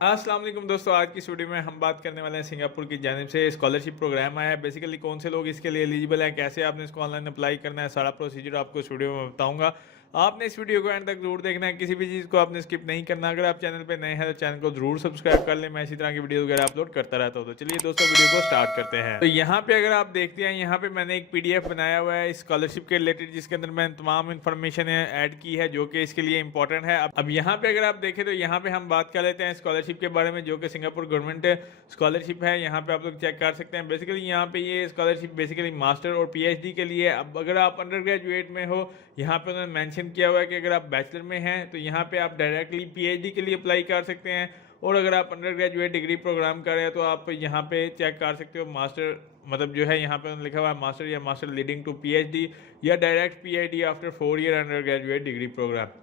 अस्सलाम वालेकुम दोस्तों, आज की इस वीडियो में हम बात करने वाले हैं सिंगापुर की जानिब से स्कॉलरशिप प्रोग्राम आया है। बेसिकली कौन से लोग इसके लिए एलिजिबल हैं, कैसे आपने इसको ऑनलाइन अप्लाई करना है, सारा प्रोसीजर आपको इस वीडियो में बताऊंगा। आपने इस वीडियो को एंड तक जरूर देखना है, किसी भी चीज़ को आपने स्किप नहीं करना। अगर आप चैनल पे नए हैं तो चैनल को जरूर सब्सक्राइब कर लें, मैं इसी तरह की वीडियो वगैरह अपलोड करता रहता हूँ। तो चलिए दोस्तों, वीडियो को स्टार्ट करते हैं। तो यहाँ पे अगर आप देखते हैं, यहाँ पे मैंने एक PDF बनाया हुआ है स्कॉलरशिप के रिलेटेड, जिसके अंदर मैंने तमाम इन्फॉर्मेशन ऐड की है जो कि इसके लिए इंपॉर्टेंट है। अब यहाँ पे अगर आप देखें तो यहाँ पे हम बात कर लेते हैं स्कॉलरशिप के बारे में, जो कि सिंगापुर गवर्नमेंट स्कॉलरशिप है। यहाँ पे आप लोग चेक कर सकते हैं। बेसिकली यहाँ पे ये स्कॉलरशिप बेसिकली मास्टर और PhD के लिए। अब अगर आप अंडर ग्रेजुएट में हो, यहाँ पे उन्होंने मेंशन किया हुआ है कि अगर आप बैचलर में हैं तो यहाँ पे आप डायरेक्टली PhD के लिए अप्लाई कर सकते हैं, और अगर आप अंडर ग्रेजुएट डिग्री प्रोग्राम कर रहे हैं तो आप यहाँ पे चेक कर सकते हो मास्टर, मतलब जो है यहाँ पे उन्होंने लिखा हुआ है मास्टर या मास्टर लीडिंग टू PhD या direct PhD after 4 year undergraduate degree programme.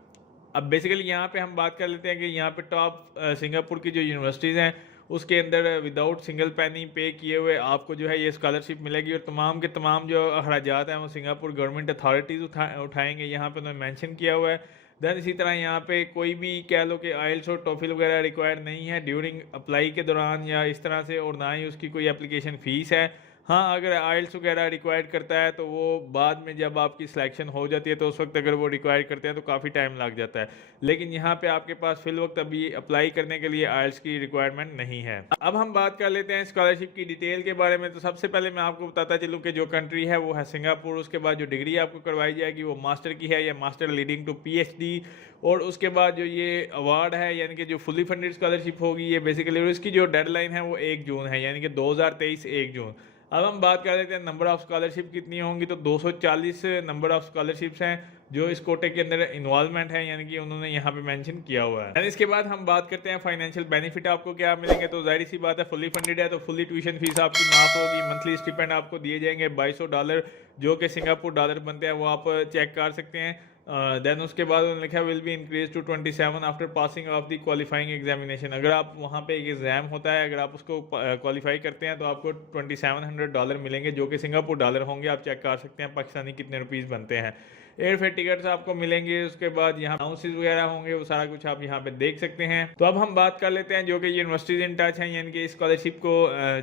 अब बेसिकली यहाँ पे हम बात कर लेते हैं कि यहाँ पे टॉप सिंगापुर की जो यूनिवर्सिटीज़ हैं उसके अंदर विदाउट सिंगल पैनी पे किए हुए आपको जो है ये स्कॉलरशिप मिलेगी, और तमाम के तमाम जो अखराजात हैं वो सिंगापुर गवर्नमेंट अथॉरिटीज़ उठाएंगे। यहाँ पे उन्होंने मेंशन किया हुआ है। दैन इसी तरह यहाँ पे कोई भी कह लो कि आइल्स और टोफिल वगैरह रिक्वायर्ड नहीं है ड्यूरिंग अप्लाई के दौरान या इस तरह से, और ना ही उसकी कोई एप्लीकेशन फ़ीस है। हाँ, अगर आइल्स वगैरह रिक्वायर्ड करता है तो वो बाद में जब आपकी सिलेक्शन हो जाती है तो उस वक्त अगर वो रिक्वायर करते हैं तो काफ़ी टाइम लग जाता है। लेकिन यहाँ पे आपके पास फिल वक्त अभी अप्लाई करने के लिए आइल्स की रिक्वायरमेंट नहीं है। अब हम बात कर लेते हैं स्कॉलरशिप की डिटेल के बारे में। तो सबसे पहले मैं आपको बताता चलूँ कि जो कंट्री है वो है सिंगापुर। उसके बाद जो डिग्री आपको करवाई जाएगी वो मास्टर की है या मास्टर लीडिंग टू PhD। और उसके बाद जो ये अवार्ड है यानी कि जो फुली फंडेड स्कॉलरशिप होगी ये बेसिकली, और इसकी जो डेडलाइन है वो 1 जून है, यानी कि 2023 1 जून। अब हम बात कर लेते हैं नंबर ऑफ स्कॉलरशिप कितनी होंगी। तो 240 नंबर ऑफ स्कॉलरशिप्स हैं जो इस कोटे के अंदर इन्वॉल्वमेंट है, यानी कि उन्होंने यहाँ पे मेंशन किया हुआ है। इसके बाद हम बात करते हैं फाइनेंशियल बेनिफिट आपको क्या मिलेंगे। तो जाहिर सी बात है, फुली फंडेड है तो फुली ट्यूशन फीस आपकी माफ होगी। मंथली स्टिपेंड आपको दिए जाएंगे $2200, जो कि सिंगापुर डॉलर बनते हैं, वो आप चेक कर सकते हैं। देन उसके बाद उन्होंने लिखा will be increase to 27 after passing of the qualifying examination. अगर आप वहाँ पे एक एग्जाम होता है, अगर आप उसको क्वालिफाई करते हैं तो आपको $2700 मिलेंगे, जो कि सिंगापुर डॉलर होंगे। आप चेक कर सकते हैं पाकिस्तानी कितने रुपीज़ बनते हैं। एयर फेयर टिकट्स आपको मिलेंगे। उसके बाद यहाँ अलाउंसेस वगैरह होंगे, वो सारा कुछ आप यहाँ पे देख सकते हैं। तो अब हम बात कर लेते हैं जो कि यूनिवर्सिटीज इन टच हैं, यानी कि स्कॉलरशिप को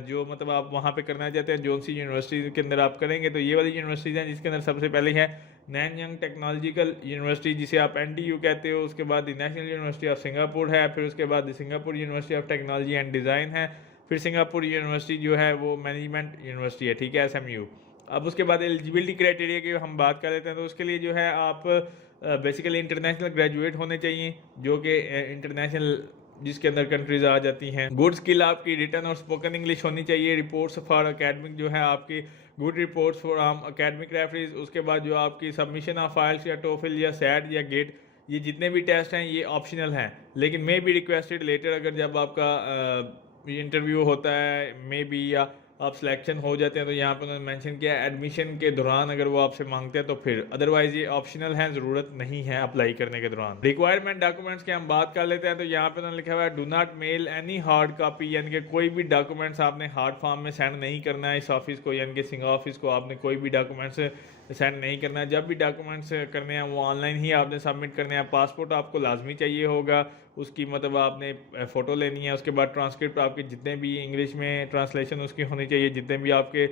जो मतलब आप वहाँ पे करना चाहते हैं, जोन सी यूनिवर्सिटीज के अंदर आप करेंगे। तो ये वाली यूनिवर्सिटीज़ हैं जिसके अंदर सबसे पहले है नैनयांग टेक्नोलॉजिकल यूनिवर्सिटी, जिसे आप NTU कहते हो। उसके बाद the national university of Singapore है। फिर उसके बाद the Singapore university of technology and design है। फिर सिंगापुर यूनिवर्सिटी जो है वो मैनेजमेंट यूनिवर्सिटी है, ठीक है, SMU। अब उसके बाद एलिजिबिलिटी क्राइटेरिया की हम बात कर लेते हैं। तो उसके लिए जो है आप बेसिकली इंटरनेशनल ग्रेजुएट होने चाहिए, जो कि इंटरनेशनल जिसके अंदर कंट्रीज आ जाती हैं। गुड स्किल आपकी रिटर्न और स्पोकन इंग्लिश होनी चाहिए। रिपोर्ट्स फॉर अकेडमिक जो है आपकी good reports for academic reference. उसके बाद जो आपकी सबमिशन ऑफ फाइल्स या टोफिल या सैट या गेट, ये जितने भी टेस्ट हैं ये ऑप्शनल हैं, लेकिन मे बी रिक्वेस्टेड लेटर। अगर जब आपका इंटरव्यू होता है मे बी, या आप सिलेक्शन हो जाते हैं, तो यहाँ पर उन्होंने मेंशन किया एडमिशन के दौरान अगर वो आपसे मांगते हैं तो फिर, अदरवाइज ये ऑप्शनल है, ज़रूरत नहीं है अप्लाई करने के दौरान। रिक्वायरमेंट डॉक्यूमेंट्स की हम बात कर लेते हैं। तो यहाँ पे उन्होंने लिखा हुआ है do not mail any hard copy, यानी कि कोई भी डॉक्यूमेंट्स आपने हार्ड फॉर्म में सेंड नहीं करना है इस ऑफिस को, यानी कि सिंगा ऑफिस को आपने कोई भी डॉक्यूमेंट्स सेंड नहीं करना है। जब भी डॉक्यूमेंट्स करने हैं वो ऑनलाइन ही आपने सबमिट करने हैं। पासपोर्ट आपको लाजमी चाहिए होगा, उसकी मतलब आपने फ़ोटो लेनी है। उसके बाद ट्रांसक्रिप्ट आपके जितने भी इंग्लिश में ट्रांसलेशन उसकी होनी चाहिए, जितने भी आपके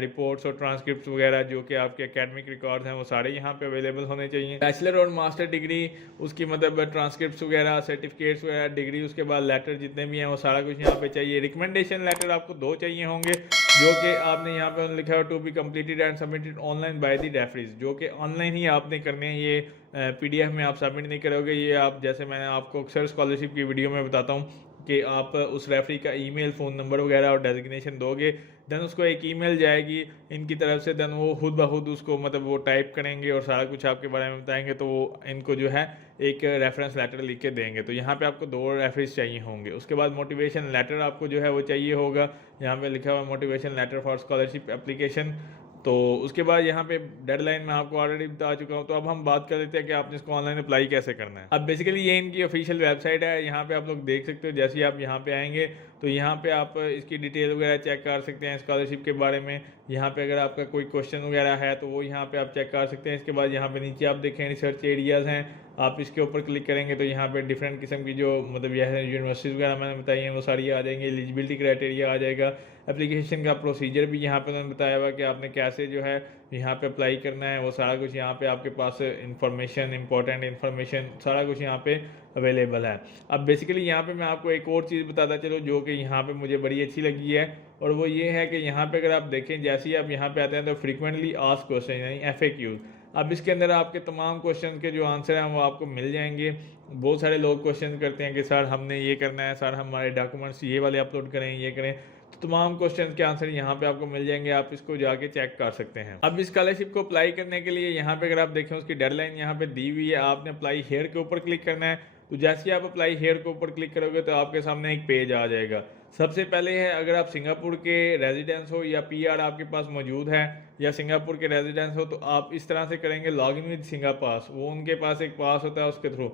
रिपोर्ट्स और ट्रांसक्रिप्ट वगैरह जो कि आपके एकेडमिक रिकॉर्ड्स हैं वो सारे यहाँ पे अवेलेबल होने चाहिए। बैचलर और मास्टर डिग्री, उसकी मतलब ट्रांसक्रिप्ट वगैरह, सर्टिफिकेट्स वगैरह, डिग्री, उसके बाद लेटर जितने भी हैं वो सारा कुछ यहाँ पे चाहिए। रिकमेंडेशन लेटर आपको 2 चाहिए होंगे, जो कि आपने यहाँ पे लिखा है to be completed and submitted online by the referees, जो कि ऑनलाइन ही आपने करने हैं। ये PDF में आप सबमिट नहीं करोगे। ये आप, जैसे मैंने आपको अक्सर स्कॉलरशिप की वीडियो में बताता हूँ कि आप उस रेफरी का ईमेल, फ़ोन नंबर वगैरह और डेजिग्नेशन दोगे, देन उसको एक ईमेल जाएगी इनकी तरफ से, देन वो खुद ब खुद उसको मतलब वो टाइप करेंगे और सारा कुछ आपके बारे में बताएंगे। तो वो इनको जो है एक रेफरेंस लेटर लिख के देंगे। तो यहाँ पे आपको 2 रेफरेंस चाहिए होंगे। उसके बाद मोटिवेशन लेटर आपको जो है वो चाहिए होगा। यहाँ पे लिखा हुआ motivation letter for scholarship application. तो उसके बाद यहाँ पे डेडलाइन मैं आपको ऑलरेडी बता चुका हूँ। तो अब हम बात कर लेते हैं कि आपने इसको ऑनलाइन अप्लाई कैसे करना है। अब बेसिकली ये इनकी ऑफिशियल वेबसाइट है, यहाँ पे आप लोग देख सकते हो। जैसे ही आप यहाँ पे आएंगे तो यहाँ पे आप इसकी डिटेल वगैरह चेक कर सकते हैं स्कॉलरशिप के बारे में। यहाँ पे अगर आपका कोई क्वेश्चन वगैरह है तो वो यहाँ पे आप चेक कर सकते हैं। इसके बाद यहाँ पे नीचे आप देखें रिसर्च एरियाज़ हैं, आप इसके ऊपर क्लिक करेंगे तो यहाँ पे डिफरेंट किस्म की जो मतलब यह यूनिवर्सिटीज़ वगैरह मैंने बताई हैं वो सारी आ जाएंगी, एलिजिबिलिटी क्राइटेरिया आ जाएगा, एप्लीकेशन का प्रोसीजर भी यहाँ पे उन्होंने बताया हुआ कि आपने कैसे जो है यहाँ पे अप्लाई करना है, वो सारा कुछ यहाँ पे आपके पास इंफॉर्मेशन, इंपॉर्टेंट इंफॉर्मेशन सारा कुछ यहाँ पे अवेलेबल है। अब बेसिकली यहाँ पे मैं आपको एक और चीज़ बताता चलो जो कि यहाँ पे मुझे बड़ी अच्छी लगी है, और वो ये है कि यहाँ पे अगर आप देखें जैसे ही आप यहाँ पे आते हैं तो फ्रीक्वेंटली आस्क्ड क्वेश्चन यानी FAQs, अब इसके अंदर आपके तमाम क्वेश्चन के जो आंसर हैं वो आपको मिल जाएंगे। बहुत सारे लोग क्वेश्चन करते हैं कि सर हमने ये करना है, सर हमारे डॉक्यूमेंट्स ये वाले अपलोड करें, ये करें, तो तमाम क्वेश्चन के आंसर यहाँ पे आपको मिल जाएंगे, आप इसको जाके चेक कर सकते हैं। अब इस स्कॉलरशिप को अप्लाई करने के लिए यहाँ पे अगर आप देखें उसकी डेडलाइन यहाँ पे दी हुई है, आपने अप्लाई हेयर के ऊपर क्लिक करना है। तो जैसे ही आप अप्लाई हेयर के ऊपर क्लिक करोगे तो आपके सामने एक पेज आ जाएगा। सबसे पहले है अगर आप सिंगापुर के रेजिडेंस हो या PR आपके पास मौजूद है या सिंगापुर के रेजिडेंस हो, तो आप इस तरह से करेंगे लॉग इन विद सिंगा पास, वो उनके पास एक पास होता है उसके थ्रू।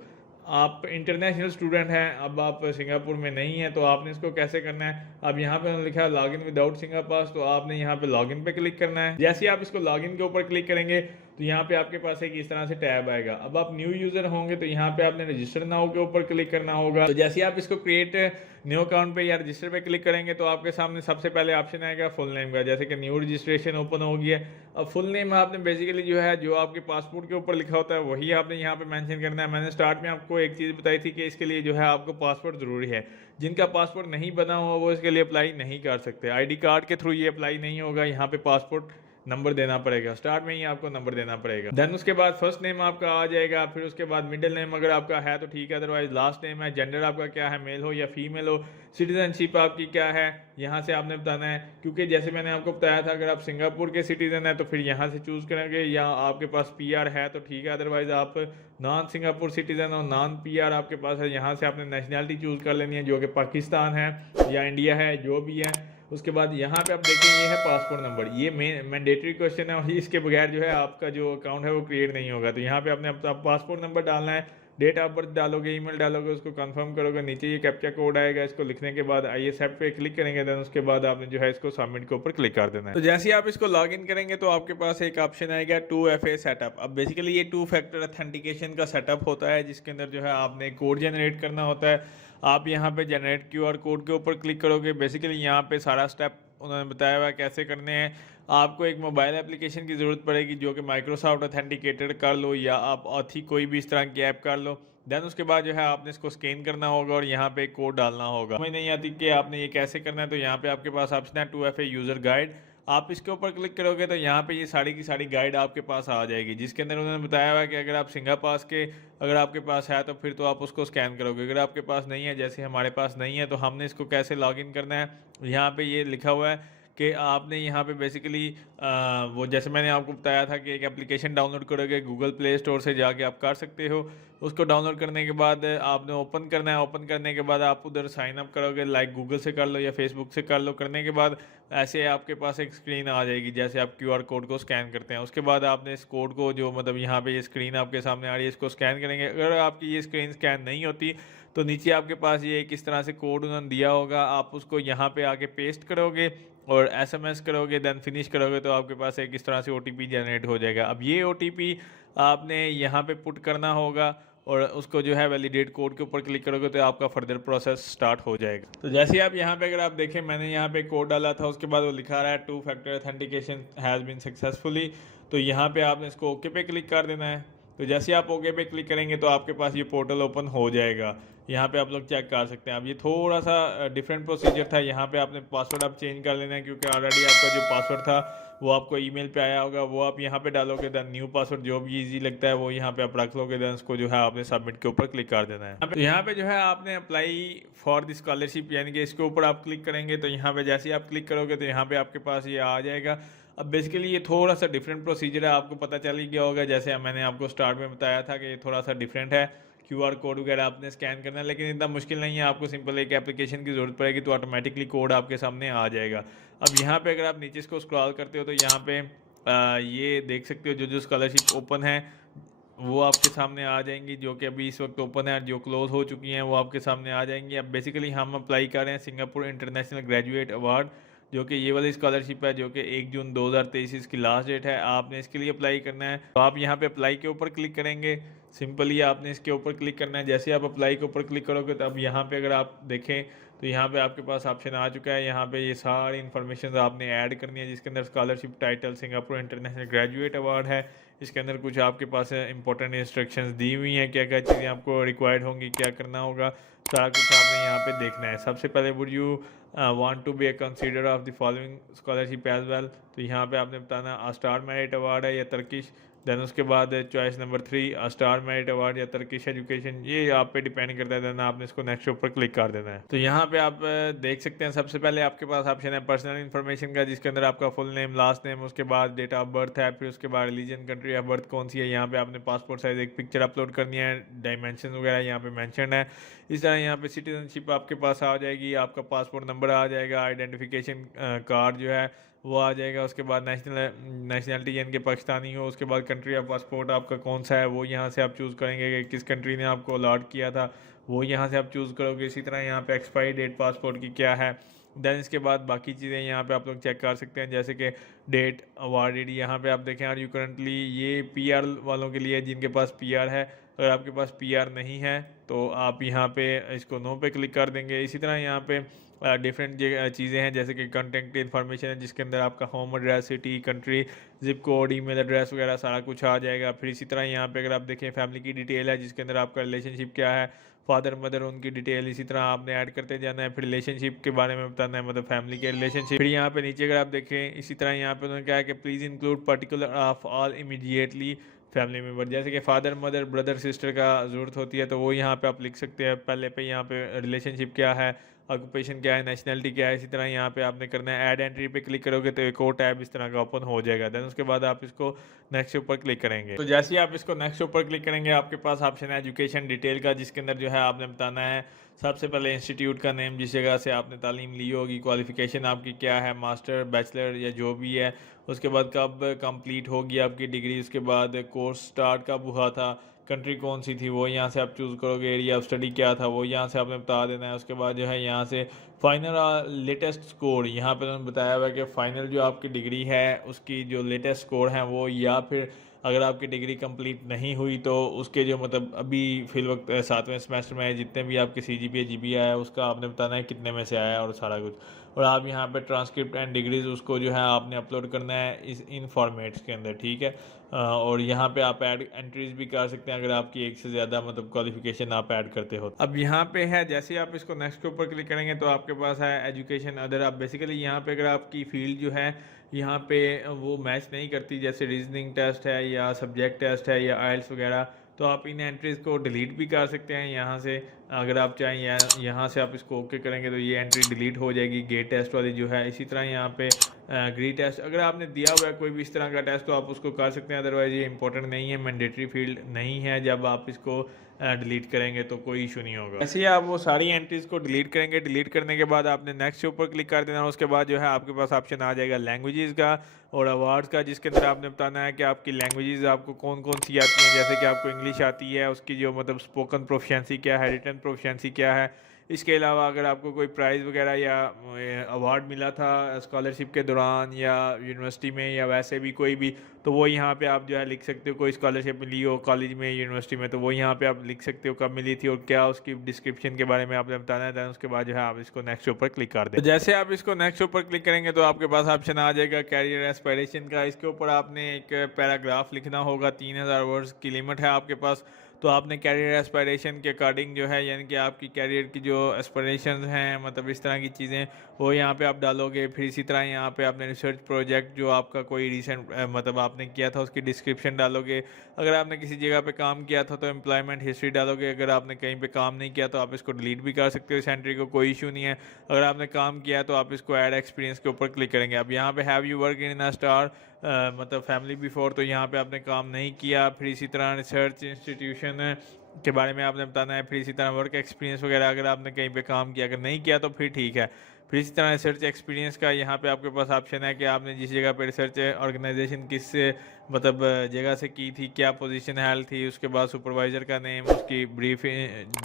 आप इंटरनेशनल स्टूडेंट हैं, अब आप सिंगापुर में नहीं है तो आपने इसको कैसे करना है, अब यहाँ पे लिखा है लॉगिन विदाउट सिंगा पास, तो आपने यहाँ पे लॉगिन पे क्लिक करना है। जैसे ही आप इसको लॉगिन के ऊपर क्लिक करेंगे तो यहाँ पे आपके पास एक इस तरह से टैब आएगा। अब आप न्यू यूजर होंगे तो यहाँ पे आपने रजिस्टर नाउ के ऊपर क्लिक करना होगा। तो जैसे आप इसको क्रिएट न्यू अकाउंट पे या रजिस्टर पे क्लिक करेंगे तो आपके सामने सबसे पहले ऑप्शन आएगा फुल नेम का, जैसे कि न्यू रजिस्ट्रेशन ओपन हो गया। अब फुल नेम आपने बेसिकली जो है जो आपके पासपोर्ट के ऊपर लिखा होता है वही आपने यहाँ पे मेंशन करना है। मैंने स्टार्ट में आपको एक चीज़ बताई थी कि इसके लिए जो है आपको पासपोर्ट ज़रूरी है। जिनका पासपोर्ट नहीं बना हुआ वो इसके लिए अप्लाई नहीं कर सकते, ID कार्ड के थ्रू ये अप्लाई नहीं होगा। यहाँ पे पासपोर्ट नंबर देना पड़ेगा, स्टार्ट में ही आपको नंबर देना पड़ेगा। देन उसके बाद फर्स्ट नेम आपका आ जाएगा, फिर उसके बाद मिडिल नेम अगर आपका है तो ठीक है, अदरवाइज लास्ट नेम है। जेंडर आपका क्या है, मेल हो या फीमेल हो। सिटीजनशिप आपकी क्या है यहाँ से आपने बताना है, क्योंकि जैसे मैंने आपको बताया था अगर आप सिंगापुर के सिटीजन हैं तो फिर यहाँ से चूज़ करेंगे, या आपके पास PR है तो ठीक है, अदरवाइज आप नॉन सिंगापुर सिटीजन और नॉन PR आपके पास है, यहाँ से आपने नेशनैलिटी चूज़ कर लेनी है जो कि पाकिस्तान है या इंडिया है, जो भी है। उसके बाद यहाँ पे आप देखें ये है पासपोर्ट नंबर, ये मैंडेटरी क्वेश्चन है और इसके बगैर जो है आपका जो अकाउंट है वो क्रिएट नहीं होगा। तो यहाँ पे आपने अपना पासपोर्ट नंबर डालना है, डेट ऑफ बर्थ डालोगे, ईमेल डालोगे, उसको कंफर्म करोगे, नीचे ये कैप्चा कोड आएगा, इसको लिखने के बाद आई एक्सेप्ट पे क्लिक करेंगे, देन उसके बाद आपने जो है इसको सबमिट के ऊपर क्लिक कर देना है। तो जैसे ही आप इसको लॉग इन करेंगे तो आपके पास एक ऑप्शन आएगा 2FA सेटअप। अब बेसिकली ये 2 फैक्टर ऑथेंटिकेशन का सेटअप होता है जिसके अंदर जो है आपने कोड जनरेट करना होता है। आप यहाँ पे जनरेट QR कोड के ऊपर क्लिक करोगे, बेसिकली यहाँ पे सारा स्टेप उन्होंने बताया हुआ है कैसे करने हैं। आपको एक मोबाइल एप्लीकेशन की ज़रूरत पड़ेगी जो कि माइक्रोसॉफ्ट ऑथेंटिकेटेड कर लो या आप ऑथी कोई भी इस तरह की ऐप कर लो। देन उसके बाद जो है आपने इसको स्कैन करना होगा और यहाँ पे एक कोड डालना होगा। समझ नहीं आती कि आपने ये कैसे करना है, तो यहाँ पे आपके पास ऑप्शन है 2FA यूज़र गाइड। आप इसके ऊपर क्लिक करोगे तो यहाँ पे ये सारी की सारी गाइड आपके पास आ जाएगी, जिसके अंदर उन्होंने बताया हुआ है कि अगर आप सिंगा पास के अगर आपके पास है तो फिर तो आप उसको स्कैन करोगे, अगर आपके पास नहीं है जैसे हमारे पास नहीं है तो हमने इसको कैसे लॉगिन करना है। यहाँ पे ये लिखा हुआ है कि आपने यहाँ पे बेसिकली वो जैसे मैंने आपको बताया था कि एक एप्लीकेशन डाउनलोड करोगे गूगल प्ले स्टोर से जाके आप कर सकते हो। उसको डाउनलोड करने के बाद आपने ओपन करना है, ओपन करने के बाद आप उधर साइन अप करोगे, लाइक गूगल से कर लो या फेसबुक से कर लो। करने के बाद ऐसे आपके पास एक स्क्रीन आ जाएगी जैसे आप QR कोड को स्कैन करते हैं। उसके बाद आपने इस कोड को जो मतलब यहाँ पे ये स्क्रीन आपके सामने आ रही है इसको स्कैन करेंगे। अगर आपकी ये स्क्रीन स्कैन नहीं होती तो नीचे आपके पास ये किस तरह से कोड उन्होंने दिया होगा, आप उसको यहाँ पे आके पेस्ट करोगे और SMS करोगे, देन फिनिश करोगे तो आपके पास एक इस तरह से OTP जनरेट हो जाएगा। अब ये OTP आपने यहाँ पे पुट करना होगा और उसको जो है वैलिडेट कोड के ऊपर क्लिक करोगे तो आपका फर्दर प्रोसेस स्टार्ट हो जाएगा। तो जैसे ही आप यहाँ पे अगर आप देखें मैंने यहाँ पे कोड डाला था, उसके बाद वो लिखा रहा है 2 factor authentication has been successfully. तो यहाँ पे आपने इसको ओके पे क्लिक कर देना है। तो जैसे आप ओके पे क्लिक करेंगे तो आपके पास ये पोर्टल ओपन हो जाएगा। यहाँ पे आप लोग चेक कर सकते हैं। अब ये थोड़ा सा डिफरेंट प्रोसीजर था, यहाँ पे आपने पासवर्ड आप चेंज कर लेना है क्योंकि ऑलरेडी आपका जो पासवर्ड था वो आपको ईमेल पे आया होगा, वो आप यहाँ पे डालोगे। देन न्यू पासवर्ड जो भी इजी लगता है वो यहाँ पे आप रख लोगे, देन उसको जो है आपने सबमिट के ऊपर क्लिक कर देना है। तो यहाँ पे जो है आपने अप्लाई फॉर द स्कॉलरशिप यानी कि इसके ऊपर आप क्लिक करेंगे तो यहाँ पे जैसे ही आप क्लिक करोगे तो यहाँ पे आपके पास ये आ जाएगा। अब बेसिकली ये थोड़ा सा डिफरेंट प्रोसीजर है, आपको पता चल ही गया होगा जैसे मैंने आपको स्टार्ट में बताया था कि ये थोड़ा सा डिफरेंट है। QR कोड वगैरह आपने स्कैन करना है, लेकिन इतना मुश्किल नहीं है। आपको सिंपल एक एप्लीकेशन की ज़रूरत पड़ेगी तो ऑटोमेटिकली कोड आपके सामने आ जाएगा। अब यहाँ पे अगर आप नीचे इसको स्क्रॉल करते हो तो यहाँ पे ये देख सकते हो जो स्कॉलरशिप ओपन है वो आपके सामने आ जाएंगी, जो कि अभी इस वक्त ओपन है। जो क्लोज हो चुकी हैं वो आपके सामने आ जाएंगी। अब बेसिकली हम अप्लाई कर रहे हैं सिंगापुर इंटरनेशनल ग्रेजुएट अवार्ड जो कि ये वाली स्कॉलरशिप है, जो कि 1 जून 2023 इसकी लास्ट डेट है। आपने इसके लिए अप्लाई करना है, तो आप यहाँ पे अप्लाई के ऊपर क्लिक करेंगे। सिंपली आपने इसके ऊपर क्लिक करना है। जैसे आप अप्लाई के ऊपर क्लिक करोगे तो अब यहाँ पे अगर आप देखें तो यहाँ पे आपके पास ऑप्शन आ चुका है। यहाँ पे ये सारी इन्फॉर्मेशन आपने ऐड करनी है, जिसके अंदर scholarship title Singapore international graduate award है। इसके अंदर कुछ आपके पास इंपॉर्टेंट इंस्ट्रक्शंस दी हुई हैं, क्या क्या चीज़ें आपको रिक्वायर्ड होंगी, क्या करना होगा, सारा कुछ आपने यहाँ पे देखना है। सबसे पहले would you want to be a consider of the following scholarship as well, तो यहाँ पे आपने बताना स्टार मेरिट अवार्ड है या तर्किश। देन उसके बाद choice number 3 star merit award या तर्किश एजुकेशन, ये आप पे डिपेंड करता है। देन आपने इसको नेक्स्ट ऊपर क्लिक कर देना है। तो यहाँ पे आप देख सकते हैं सबसे पहले आपके पास ऑप्शन है पर्सनल इन्फॉर्मेशन का, जिसके अंदर आपका फुल नेम, लास्ट नेम, उसके बाद डेट ऑफ बर्थ है, फिर उसके बाद रिलीजन, कंट्री ऑफ बर्थ कौन सी है। यहाँ पे आपने पासपोर्ट साइज एक पिक्चर अपलोड करनी है, डायमेंशन वगैरह यहाँ पे मेंशन है। इस तरह यहाँ पे सिटीजनशिप आपके पास आ जाएगी, आपका पासपोर्ट नंबर आ जाएगा, आइडेंटिफिकेशन कार्ड जो है वो आ जाएगा। उसके बाद नेशनलिटी यानी कि पाकिस्तानी हो। उसके बाद कंट्री ऑफ पासपोर्ट आपका कौन सा है वो यहाँ से आप चूज़ करेंगे कि किस कंट्री ने आपको अलॉट किया था, वो यहाँ से आप चूज़ करोगे। इसी तरह यहाँ पे एक्सपायरी डेट पासपोर्ट की क्या है। देन इसके बाद बाकी चीज़ें यहाँ पे आप लोग चेक कर सकते हैं, जैसे कि डेट अवार्डेड। यहाँ पे आप देखें आर यू करंटली, ये पीआर वालों के लिए जिनके पास पीआर है। अगर आपके पास पीआर नहीं है तो आप यहाँ पे इसको नो पे क्लिक कर देंगे। इसी तरह यहाँ पे डिफरेंट चीज़ें हैं, जैसे कि कॉन्टेक्ट इन्फॉर्मेशन है, जिसके अंदर आपका home address, city, country, zip code, email address वगैरह सारा कुछ आ जाएगा। फिर इसी तरह यहाँ पे अगर आप देखें फैमिली की डिटेल है, जिसके अंदर आपका रिलेशनशिप क्या है, फादर मदर उनकी डिटेल इसी तरह आपने ऐड करते जाना है। फिर रिलेशनशिप के बारे में बताना है, मतलब फैमिली के रिलेशनशिप। फिर यहाँ पे नीचे अगर आप देखें इसी तरह यहाँ पे उन्होंने क्या है कि please include particular of all immediately family member, जैसे कि फादर मदर ब्रदर सिस्टर का ज़रूरत होती है तो वो यहाँ पे आप लिख सकते हैं। पहले पे यहाँ पे रिलेशनशिप क्या है, ऑक्यूपेशन क्या है, नेशनलिटी क्या है। इसी तरह यहाँ पे आपने करना है ऐड एंट्री पे क्लिक करोगे तो एक और टैब इस तरह का ओपन हो जाएगा। देन उसके बाद आप इसको नेक्स्ट ऊपर क्लिक करेंगे। तो जैसे ही आप इसको नेक्स्ट ऊपर क्लिक करेंगे आपके पास ऑप्शन है एजुकेशन डिटेल का, जिसके अंदर जो है आपने बताना है सबसे पहले इंस्टीट्यूट का नेम, जिस जगह से आपने तालीम ली होगी, क्वालिफिकेशन आपकी क्या है, मास्टर, बैचलर या जो भी है। उसके बाद कब कंप्लीट होगी आपकी डिग्री, उसके बाद कोर्स स्टार्ट कब हुआ था, कंट्री कौन सी थी वो यहाँ से आप चूज़ करोगे, एरिया ऑफ स्टडी क्या था वो यहाँ से आपने बता देना है। उसके बाद जो है यहाँ से फाइनल लेटेस्ट स्कोर, यहाँ पे उन्होंने बताया हुआ है कि फ़ाइनल जो आपकी डिग्री है उसकी जो लेटेस्ट स्कोर है वो, या फिर अगर आपकी डिग्री कंप्लीट नहीं हुई तो उसके जो मतलब अभी फिल वक्त 7वें सेमेस्टर में जितने भी आपके CGPA GPA है उसका आपने बताना है कितने में से आया और सारा कुछ। और आप यहाँ पे ट्रांसक्रिप्ट एंड डिग्रीज उसको जो है आपने अपलोड करना है इस इन फॉर्मेट्स के अंदर, ठीक है। और यहाँ पे आप ऐड एंट्रीज भी कर सकते हैं अगर आपकी एक से ज़्यादा मतलब क्वालिफिकेशन आप ऐड करते हो। अब यहाँ पे है जैसे ही आप इसको नेक्स्ट के ऊपर क्लिक करेंगे तो आपके पास है एजुकेशन अदर। आप बेसिकली यहाँ पे अगर आपकी फील्ड जो है यहाँ पे वो मैच नहीं करती, जैसे रीजनिंग टेस्ट है या सब्जेक्ट टेस्ट है या आइल्स वगैरह, तो आप इन एंट्रीज़ को डिलीट भी कर सकते हैं यहाँ से अगर आप चाहें। या यहाँ से आप इसको ओके करेंगे तो ये एंट्री डिलीट हो जाएगी, गेट टेस्ट वाली जो है। इसी तरह यहाँ पे ग्री टेस्ट अगर आपने दिया हुआ है कोई भी इस तरह का टेस्ट तो आप उसको कर सकते हैं, अदरवाइज ये इंपॉर्टेंट नहीं है, मैंडेटरी फील्ड नहीं है। जब आप इसको डिलीट करेंगे तो कोई इशू नहीं होगा। ऐसे ही आप वो सारी एंट्रीज़ को डिलीट करेंगे। डिलीट करने के बाद आपने नेक्स्ट के ऊपर क्लिक कर देना। उसके बाद जो है आपके पास ऑप्शन आ जाएगा लैंग्वेजेस का और अवार्ड्स का, जिसके अंदर आपने बताना है कि आपकी लैंग्वेजेस आपको कौन कौन सी आती हैं। जैसे कि आपको इंग्लिश आती है, उसकी जो मतलब स्पोकन प्रोफिशिएंसी क्या है, रिटन प्रोफिशिएंसी क्या है। इसके अलावा अगर आपको कोई प्राइज़ वगैरह या अवार्ड मिला था स्कॉलरशिप के दौरान या यूनिवर्सिटी में या वैसे भी कोई भी, तो वो यहाँ पे आप जो है लिख सकते हो। कोई स्कॉलरशिप मिली हो कॉलेज में यूनिवर्सिटी में तो वो यहाँ पे आप लिख सकते हो कब मिली थी और क्या उसकी डिस्क्रिप्शन के बारे में आपने बताना है। उसके बाद जो है आप इसको नेक्स्ट ऊपर क्लिक कर दें। तो जैसे आप इसको नेक्स्ट ऊपर क्लिक करेंगे तो आपके पास ऑप्शन आ जाएगा कैरियर एस्पायरेशन का। इसके ऊपर आपने एक पैराग्राफ लिखना होगा, 3000 वर्ड्स की लिमिट है आपके पास। तो आपने कैरियर एस्पायरेशन के अकॉर्डिंग जो है यानी कि आपकी कैरियर की जो एस्पायरेशन हैं मतलब इस तरह की चीज़ें वो यहाँ पे आप डालोगे। फिर इसी तरह यहाँ पे आपने रिसर्च प्रोजेक्ट जो आपका कोई रिसेंट मतलब आपने किया था उसकी डिस्क्रिप्शन डालोगे। अगर आपने किसी जगह पे काम किया था तो एम्प्लॉयमेंट हिस्ट्री डालोगे। अगर आपने कहीं पे काम नहीं किया तो आप इसको डिलीट भी कर सकते हो इस एंट्री को, कोई इशू नहीं है। अगर आपने काम किया तो आप इसको ऐड एक्सपीरियंस के ऊपर क्लिक करेंगे। अब यहाँ पे have you work in a star मतलब फैमिली बिफोर, तो यहाँ पे आपने काम नहीं किया। फिर इसी तरह रिसर्च इंस्टीट्यूशन के बारे में आपने बताना है। फिर इसी तरह वर्क एक्सपीरियंस वगैरह अगर आपने कहीं पे काम किया, अगर नहीं किया तो फिर ठीक है। फिर इसी तरह रिसर्च एक्सपीरियंस का यहाँ पे आपके पास ऑप्शन है कि आपने जिस जगह पे रिसर्च ऑर्गेनाइजेशन किस मतलब जगह से की थी, क्या पोजीशन हेल्ड थी। उसके बाद सुपरवाइज़र का नेम, उसकी ब्रीफ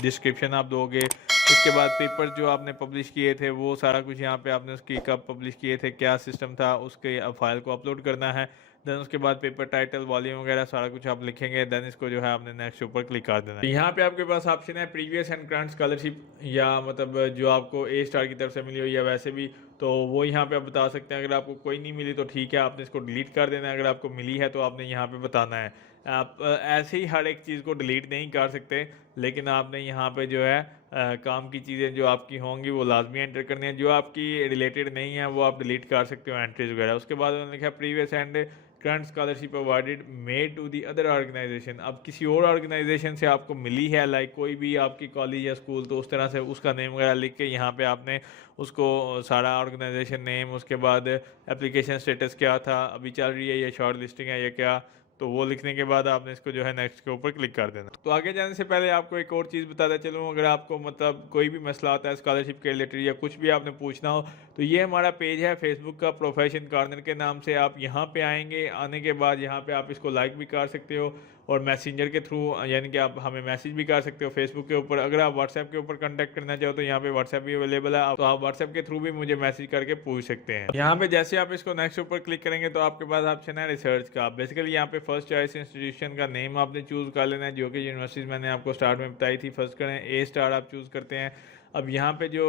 डिस्क्रिप्शन आप दोगे। उसके बाद पेपर जो आपने पब्लिश किए थे वो सारा कुछ यहाँ पे आपने उसकी कब पब्लिश किए थे, क्या सिस्टम था, उसके फाइल को अपलोड करना है। देन उसके बाद पेपर टाइटल, वॉल्यूम वगैरह सारा कुछ आप लिखेंगे। देन इसको जो है आपने नेक्स्ट ऊपर क्लिक कर देना है। यहाँ पे आपके पास ऑप्शन है प्रीवियस एंड करंट स्कॉलरशिप, या मतलब जो आपको ए स्टार की तरफ से मिली हो या वैसे भी, तो वो यहाँ पे आप बता सकते हैं। अगर आपको कोई नहीं मिली तो ठीक है, आपने इसको डिलीट कर देना है। अगर आपको मिली है तो आपने यहाँ पे बताना है। आप ऐसे ही हर एक चीज़ को डिलीट नहीं कर सकते, लेकिन आपने यहाँ पे जो है काम की चीज़ें जो आपकी होंगी वो लाजमी एंटर करनी है। जो आपकी रिलेटेड नहीं है वो आप डिलीट कर सकते हो, एंट्रीज वगैरह। उसके बाद उन्होंने लिखा previous and current scholarship awarded made to the other organisation. अब किसी और ऑर्गेनाइजेशन से आपको मिली है, लाइक कोई भी आपकी कॉलेज या स्कूल, तो उस तरह से उसका नेम वगैरह लिख के यहाँ पे आपने उसको सारा ऑर्गेनाइजेशन नेम, उसके बाद एप्लीकेशन स्टेटस क्या था, अभी चल रही है या शॉर्ट लिस्टिंग है या क्या, तो वो लिखने के बाद आपने इसको जो है नेक्स्ट के ऊपर क्लिक कर देना। तो आगे जाने से पहले आपको एक और चीज़ बताता चलूँ, अगर आपको मतलब कोई भी मसला आता है स्कॉलरशिप के रिलेटेड या कुछ भी आपने पूछना हो, तो ये हमारा पेज है फेसबुक का, प्रोफेशन कॉर्नर के नाम से। आप यहाँ पे आएंगे, आने के बाद यहाँ पे आप इसको लाइक भी कर सकते हो और मैसेंजर के थ्रू, यानी कि आप हमें मैसेज भी कर सकते हो फेसबुक के ऊपर। अगर आप व्हाट्सएप के ऊपर कांटेक्ट करना चाहो तो यहाँ पे व्हाट्सएप भी अवेलेबल है, तो आप व्हाट्सएप के थ्रू भी मुझे मैसेज करके पूछ सकते हैं। यहाँ पे जैसे आप इसको नेक्स्ट ऊपर क्लिक करेंगे तो आपके पास ऑप्शन है रिसर्च का। बेसिकली यहाँ पे फर्स्ट चॉइस इंस्टीट्यूशन का नेम आपने चूज़ कर लेना है, जो कि यूनिवर्सिटीज़ मैंने आपको स्टार्ट में बताई थी। फर्स्ट करें ए स्टार आप चूज़ करते हैं। अब यहाँ पे जो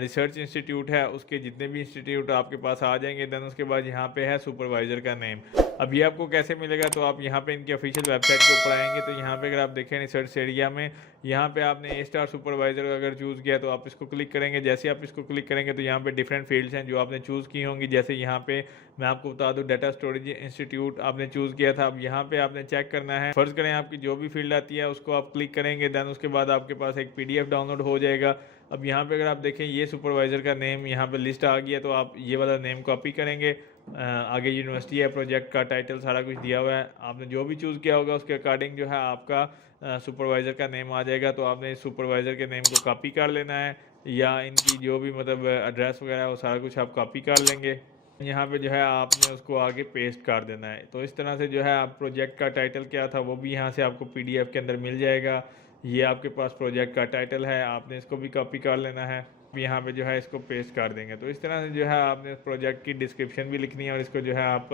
रिसर्च इंस्टीट्यूट है उसके जितने भी इंस्टीट्यूट आपके पास आ जाएंगे, देन उसके बाद यहाँ पे है सुपरवाइज़र का नेम। अब ये आपको कैसे मिलेगा, तो आप यहाँ पे इनकी ऑफिशियल वेबसाइट के ऊपर आएंगे, तो यहाँ पे अगर आप देखें रिसर्च एरिया में, यहाँ पे आपने ए स्टार सुपरवाइज़र अगर चूज़ किया तो आप इसको क्लिक करेंगे। जैसे आप इसको क्लिक करेंगे तो यहाँ पे डिफरेंट फील्ड्स हैं जो आपने चूज़ की होंगी। जैसे यहाँ पे मैं आपको बता दूँ, डाटा स्टोरेज इंस्टीट्यूट आपने चूज़ किया था। अब यहाँ पे आपने चेक करना है, फर्ज करें आपकी जो भी फील्ड आती है उसको आप क्लिक करेंगे, देन उसके बाद आपके पास एक PDF डाउनलोड हो जाएगा। अब यहाँ पे अगर आप देखें ये सुपरवाइज़र का नेम यहाँ पे लिस्ट आ गया, तो आप ये वाला नेम कॉपी करेंगे। आगे यूनिवर्सिटी है, प्रोजेक्ट का टाइटल सारा कुछ दिया हुआ है, आपने जो भी चूज़ किया होगा उसके अकॉर्डिंग जो है आपका सुपरवाइज़र का नेम आ जाएगा। तो आपने इस सुपरवाइज़र के नेम को कॉपी कर लेना है, या इनकी जो भी मतलब एड्रेस वगैरह वो सारा कुछ आप कॉपी कर लेंगे। यहाँ पे जो है आपने उसको आगे पेस्ट कर देना है। तो इस तरह से जो है आप प्रोजेक्ट का टाइटल क्या था वो भी यहाँ से आपको PDF के अंदर मिल जाएगा। ये आपके पास प्रोजेक्ट का टाइटल है, आपने इसको भी कॉपी कर लेना है, यहाँ पे जो है इसको पेस्ट कर देंगे। तो इस तरह से जो है आपने प्रोजेक्ट की डिस्क्रिप्शन भी लिखनी है और इसको जो है आप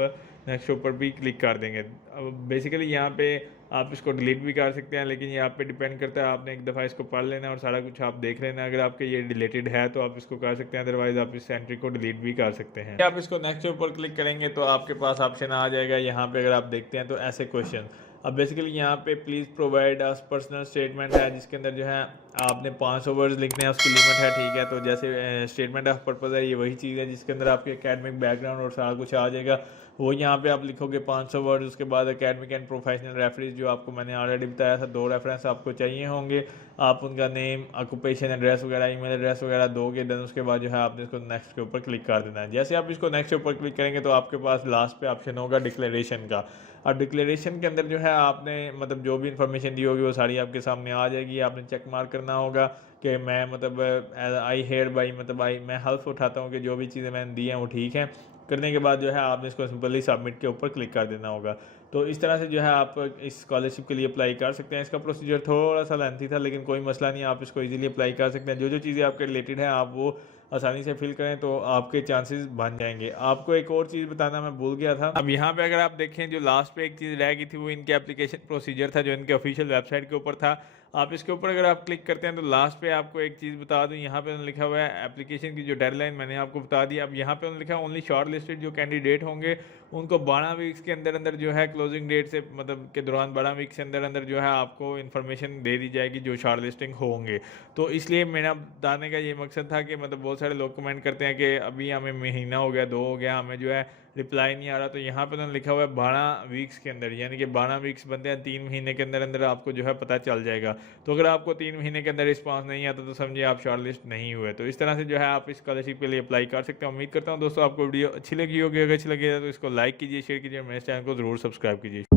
नेक्स्ट ऊपर भी क्लिक कर देंगे। अब बेसिकली यहाँ पे आप इसको डिलीट भी कर सकते हैं, लेकिन ये आप पे डिपेंड करता है। आपने एक दफ़ा इसको पढ़ लेना और सारा कुछ आप देख लेना। अगर आपके ये रिलेटेड है तो आप इसको कर सकते हैं, अदरवाइज आप इस एंट्री को डिलीट भी कर सकते हैं। आप इसको नेक्स्ट ऊपर क्लिक करेंगे तो आपके पास ऑप्शन आ जाएगा। यहाँ पे अगर आप देखते हैं तो ऐसे क्वेश्चन, अब बेसिकली यहाँ पे please provide us personal statement है, जिसके अंदर जो है आपने 500 वर्ड्स लिखने हैं, उसकी लिमिट है, ठीक है। तो जैसे स्टेटमेंट ऑफ पर्पज़ है, ये वही चीज़ है जिसके अंदर आपके एकेडमिक बैकग्राउंड और सारा कुछ आ जाएगा। वो यहाँ पे आप लिखोगे 500 वर्ड। उसके बाद एकेडमिक एंड प्रोफेशनल रेफरेंस जो आपको मैंने ऑलरेडी बताया था, 2 रेफरेंस आपको चाहिए होंगे। आप उनका नेम, ऑक्यूपेशन, एड्रेस वगैरह, ईमेल एड्रेस वगैरह दोगे। देन उसके बाद जो है आपने इसको नेक्स्ट के ऊपर क्लिक कर देना है। जैसे आप इसको नेक्स्ट के ऊपर क्लिक करेंगे तो आपके पास लास्ट पे ऑप्शन होगा डिक्लेरेशन का। अब डिक्लेरेशन के अंदर जो है आपने मतलब जो भी इंफॉर्मेशन दी होगी वो सारी आपके सामने आ जाएगी। आपने चेक मार्क करना होगा कि मैं मतलब आई हेयर बाई मतलब मैं हल्फ उठाता हूँ कि जो भी चीज़ें मैंने दी हैं वो ठीक हैं। करने के बाद जो है आपने इसको सिंपली सबमिट के ऊपर क्लिक कर देना होगा। तो इस तरह से जो है आप इस स्कॉलरशिप के लिए अप्लाई कर सकते हैं। इसका प्रोसीजर थोड़ा सा लेंथी था, लेकिन कोई मसला नहीं, आप इसको इजीली अप्लाई कर सकते हैं। जो जो चीज़ें आपके रिलेटेड हैं आप वो आसानी से फिल करें तो आपके चांसेस बन जाएंगे। आपको एक और चीज़ बताना मैं भूल गया था। अब यहाँ पे अगर आप देखें जो लास्ट पे एक चीज़ रह गई थी वो इनके एप्लीकेशन प्रोसीजर था, जो इनके ऑफिशियल वेबसाइट के ऊपर था। आप इसके ऊपर अगर आप क्लिक करते हैं तो लास्ट पे आपको एक चीज़ बता दूं, यहाँ पे उन्होंने लिखा हुआ है एप्लीकेशन की जो डेडलाइन मैंने आपको बता दी। अब यहाँ पे उन्होंने लिखा है ओनली शॉर्ट लिस्टेड जो कैंडिडेट होंगे उनको 12 वीक्स के अंदर अंदर जो है क्लोजिंग डेट से मतलब के दौरान 12 वीक्स के अंदर अंदर जो है आपको इन्फॉर्मेशन दे दी जाएगी जो शॉर्ट लिस्टिंग होंगे। तो इसलिए मेरा बताने का ये मकसद था कि मतलब बहुत सारे लोग कमेंट करते हैं कि अभी हमें महीना हो गया, 2 हो गया, हमें जो है रिप्लाई नहीं आ रहा। तो यहाँ पे उन्होंने लिखा हुआ है 12 वीक्स के अंदर, यानी कि 12 वीक्स बनते हैं 3 महीने के अंदर अंदर आपको जो है पता चल जाएगा। तो अगर आपको 3 महीने के अंदर रिस्पांस नहीं आता तो समझिए आप शॉर्ट लिस्ट नहीं हुए। तो इस तरह से जो है आप इस स्कॉलरशिप के लिए अप्लाई कर सकते हैं। उम्मीद करता हूँ दोस्तों आपको वीडियो अच्छी लगी होगी। अगर अच्छी लगी है तो इसको लाइक कीजिए, शेयर कीजिए, मेरे चैनल को ज़रूर सब्सक्राइब कीजिए।